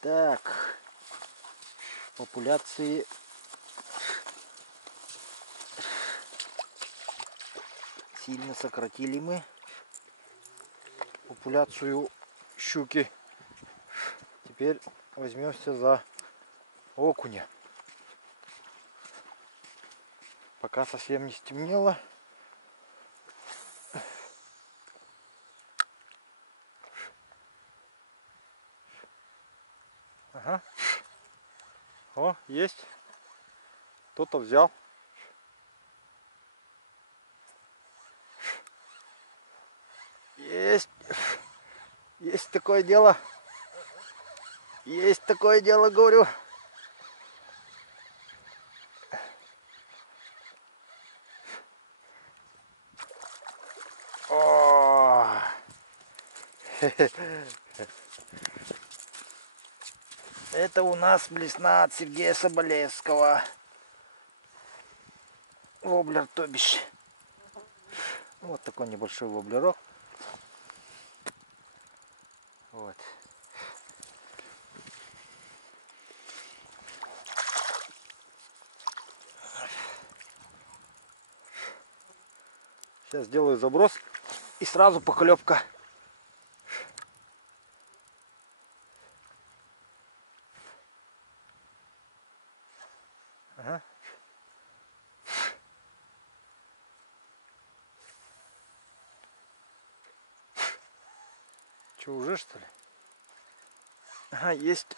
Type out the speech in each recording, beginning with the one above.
Так, популяции сильно сократили мы популяцию щуки. Теперь возьмемся за окуня. Пока совсем не стемнело. Ага. О, есть. Кто-то взял. Есть. Есть такое дело. Есть такое дело, говорю. О! Это у нас блесна от Сергея Соболевского. Воблер, то бишь. Вот такой небольшой воблерок. Вот. Сейчас сделаю заброс и сразу поклепка. Ага. Че, уже что ли? Ага, есть.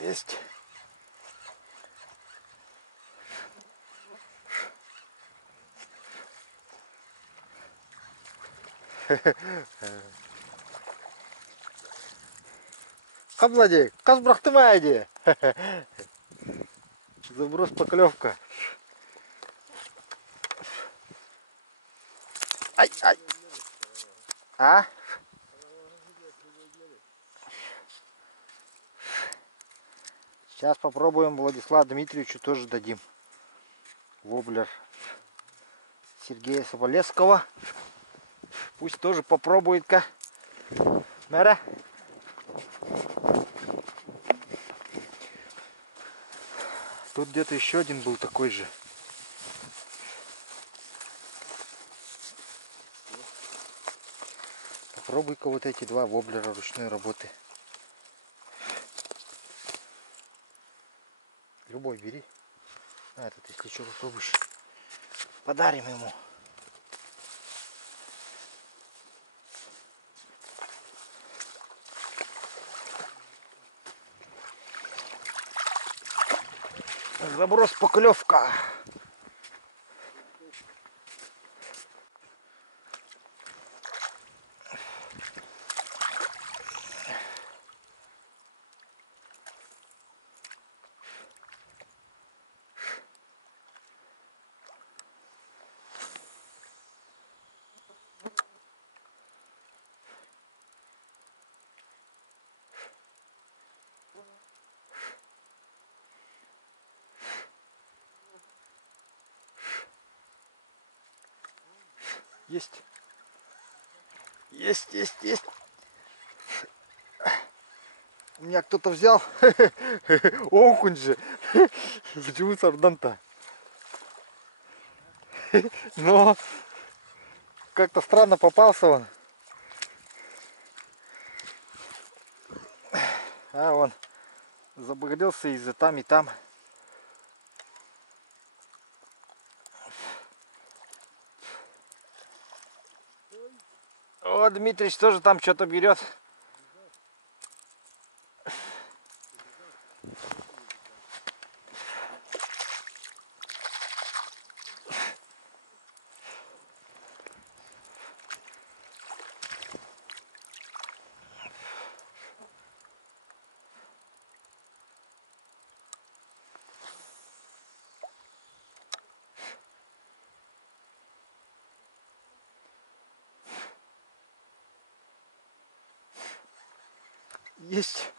Есть. Кабладей, казбрахтымайди. Заброс, поклевка. Ай, ай. А? Сейчас попробуем Владиславу Дмитриевичу тоже дадим. Воблер Сергея Соболевского. Пусть тоже попробует-ка. Мэра. Тут где-то еще один был такой же. Попробуй-ка вот эти два воблера ручной работы. Любой бери. А этот, если что, попробуешь. Подарим ему. Заброс, поклевка. Есть. Есть, есть, есть. У меня кто-то взял. Окунь же. Почему сардан-то? Но как-то странно попался он. А он забыгрился и там, и там. О, Дмитрич тоже там что-то берет. Есть.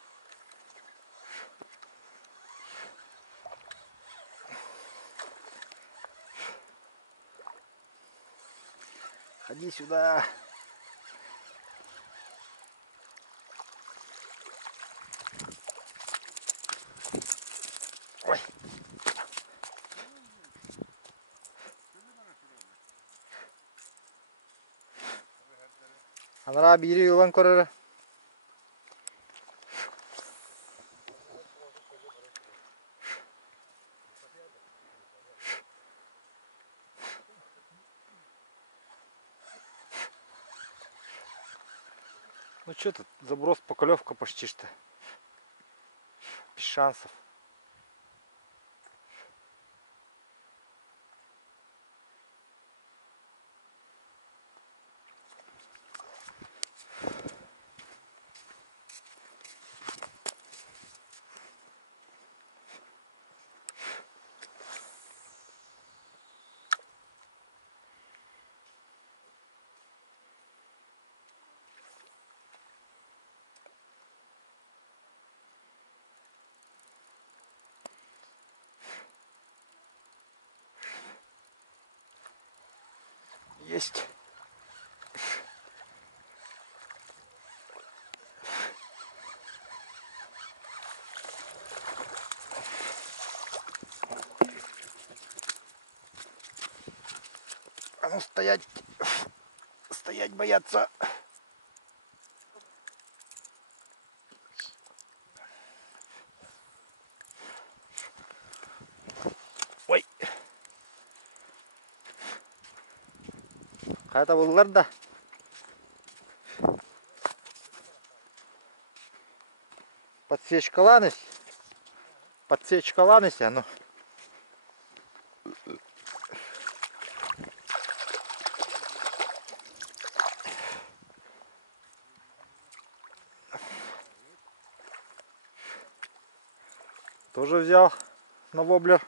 Ходи сюда. Анара бири юлан көрөрө. Ну что тут, заброс, поклевка почти что. Без шансов. Есть. А ну стоять. Стоять бояться. Ой. Қайта болдылар да. Подсечкаланись. Подсечкаланись, а ну. Тоже взял на воблер.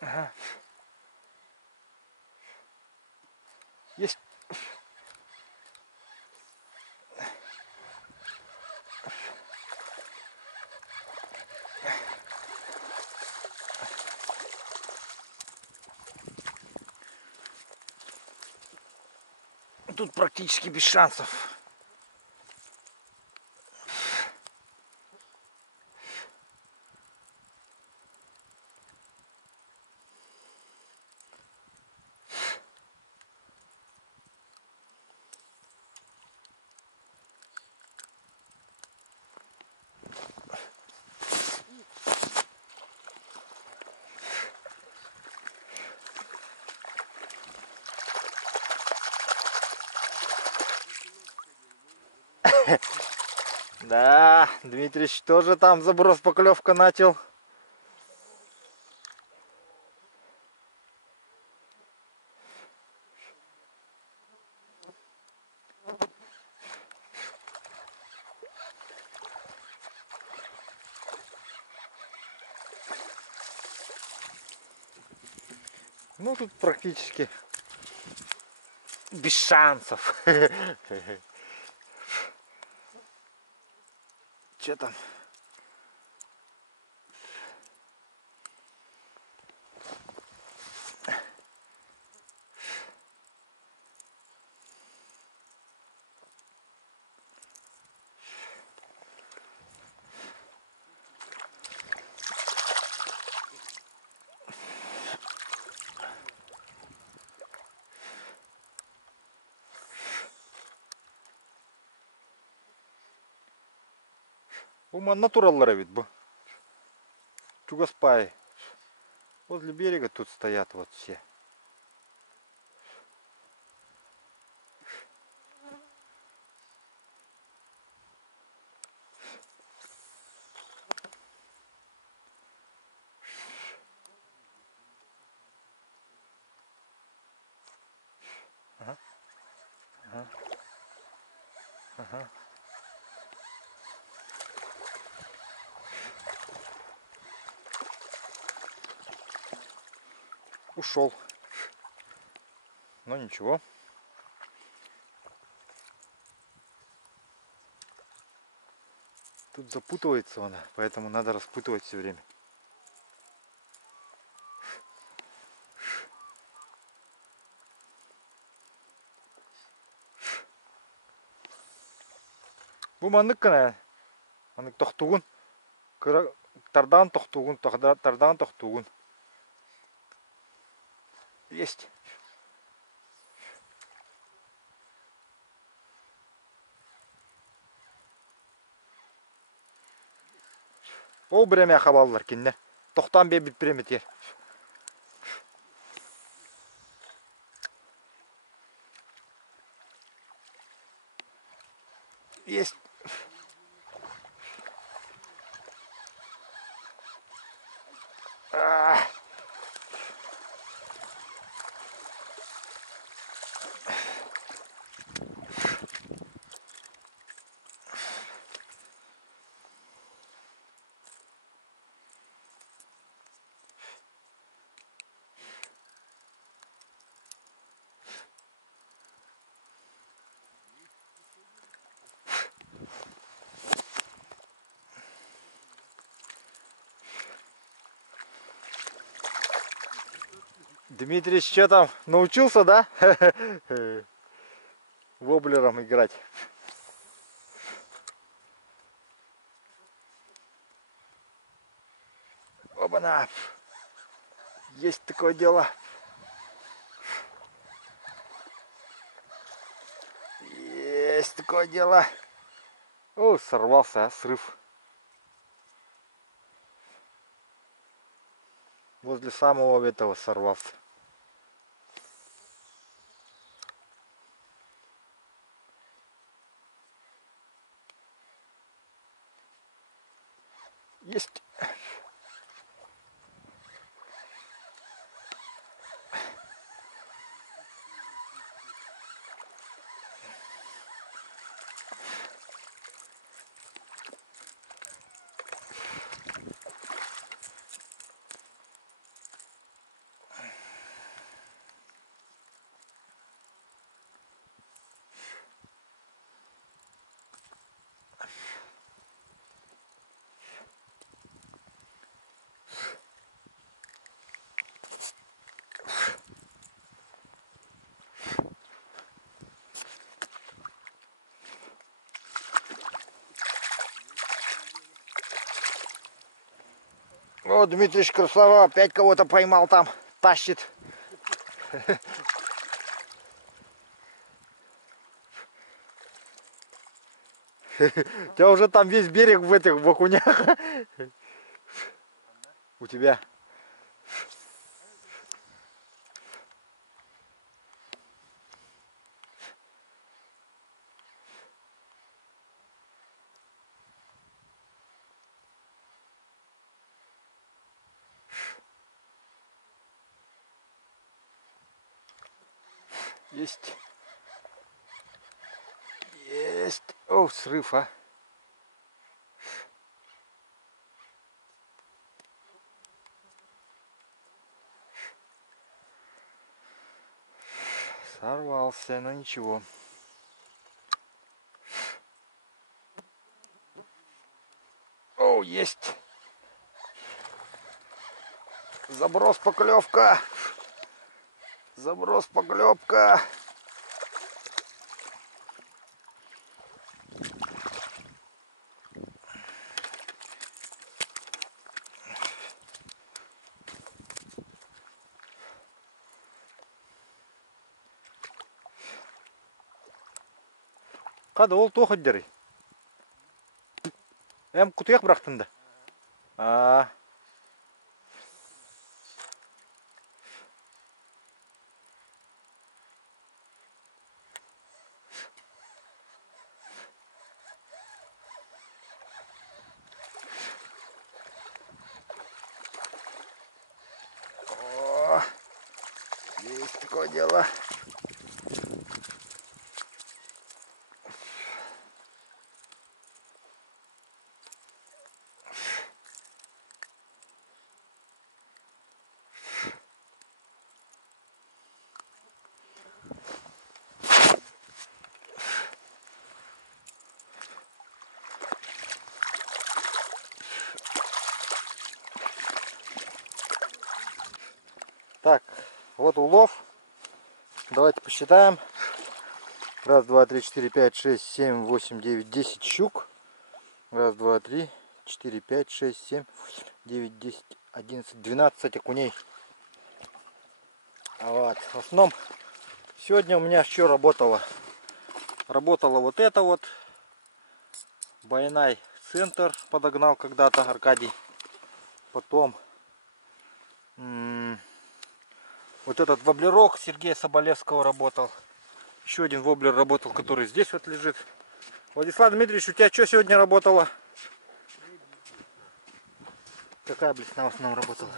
Ага. Есть. Тут практически без шансов. Да, Дмитрич тоже там заброс, поклевка начал. Ну тут практически без шансов. Че там? Уман натураллар ведь бы. Чугаспай. Возле берега тут стоят вот все. Ага. Ага. Ага. Ушел. Но ничего. Тут запутывается она, поэтому надо распутывать все время. Bu manık kana. Manık toxtuğun. Tardan toxtuğun, tardan toxtuğun. Есть. Ол біреме қабалылар кенне. Тоқтан бе бит біреме тер. Есть. Дмитрий, что там, научился, да? Воблером играть. Оба-на! Есть такое дело. Есть такое дело. О, сорвался, срыв. Возле самого этого сорвался. Есть. О, Дмитрий Красава опять кого-то поймал там, тащит. У тебя уже там весь берег в этих в окунях. У тебя. Есть. Есть. О, срыв, а. Сорвался, но ничего. О, есть. Заброс, поклевка. Заброс, поклевка. Қады ол тоқы дері. Әм құтыяқ бірақтынды. О, есть такое дело. Так, вот улов. Давайте посчитаем. Раз, два, три, четыре, пять, шесть, семь, восемь, девять, 10 щук. Раз, два, три, четыре, пять, шесть, семь, восемь, девять, 10, 11, 12 окуней. Вот. В основном сегодня у меня что работало? Работало вот это вот. Байнай центр подогнал когда-то Аркадий. Потом вот этот воблерок Сергея Соболевского работал. Еще один воблер работал, который здесь вот лежит. Владислав Дмитриевич, у тебя что сегодня работало? Какая блесна в основном работала?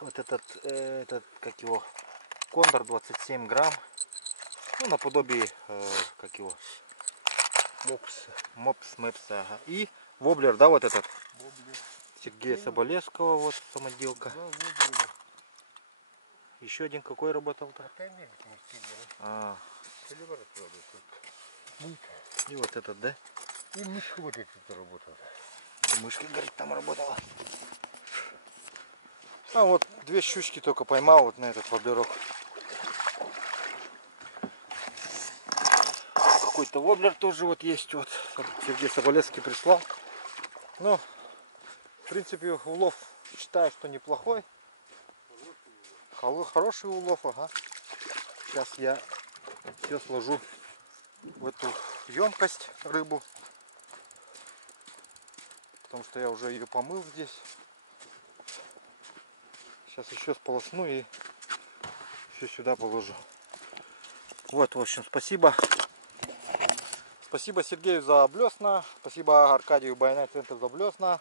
Вот этот, как его, Кондор 27 грамм. Ну, наподобие, как его, Мопс, ага. И воблер, да, вот этот? Воблер. Сергея Соболевского, вот, самоделка. Еще один какой работал-то? И вот этот, да? И мышка вот эта работала. И мышка, говорит, там работала. А вот две щучки только поймал вот на этот воблерок. Какой-то воблер тоже вот есть. Вот Сергей Соболевский прислал. Ну, в принципе, улов считаю, что неплохой. Хороший улов, ага. Сейчас я все сложу в эту емкость рыбу. Потому что я уже ее помыл здесь. Сейчас еще сполосну и все сюда положу. Вот, в общем, спасибо. Спасибо Сергею за блесна. Спасибо Аркадию Байнай центр за блесна.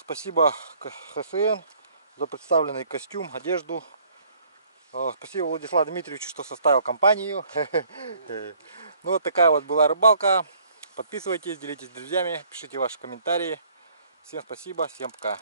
Спасибо ХСН за представленный костюм, одежду. Спасибо Владиславу Дмитриевичу, что составил компанию. Ну вот такая вот была рыбалка. Подписывайтесь, делитесь с друзьями, пишите ваши комментарии. Всем спасибо, всем пока.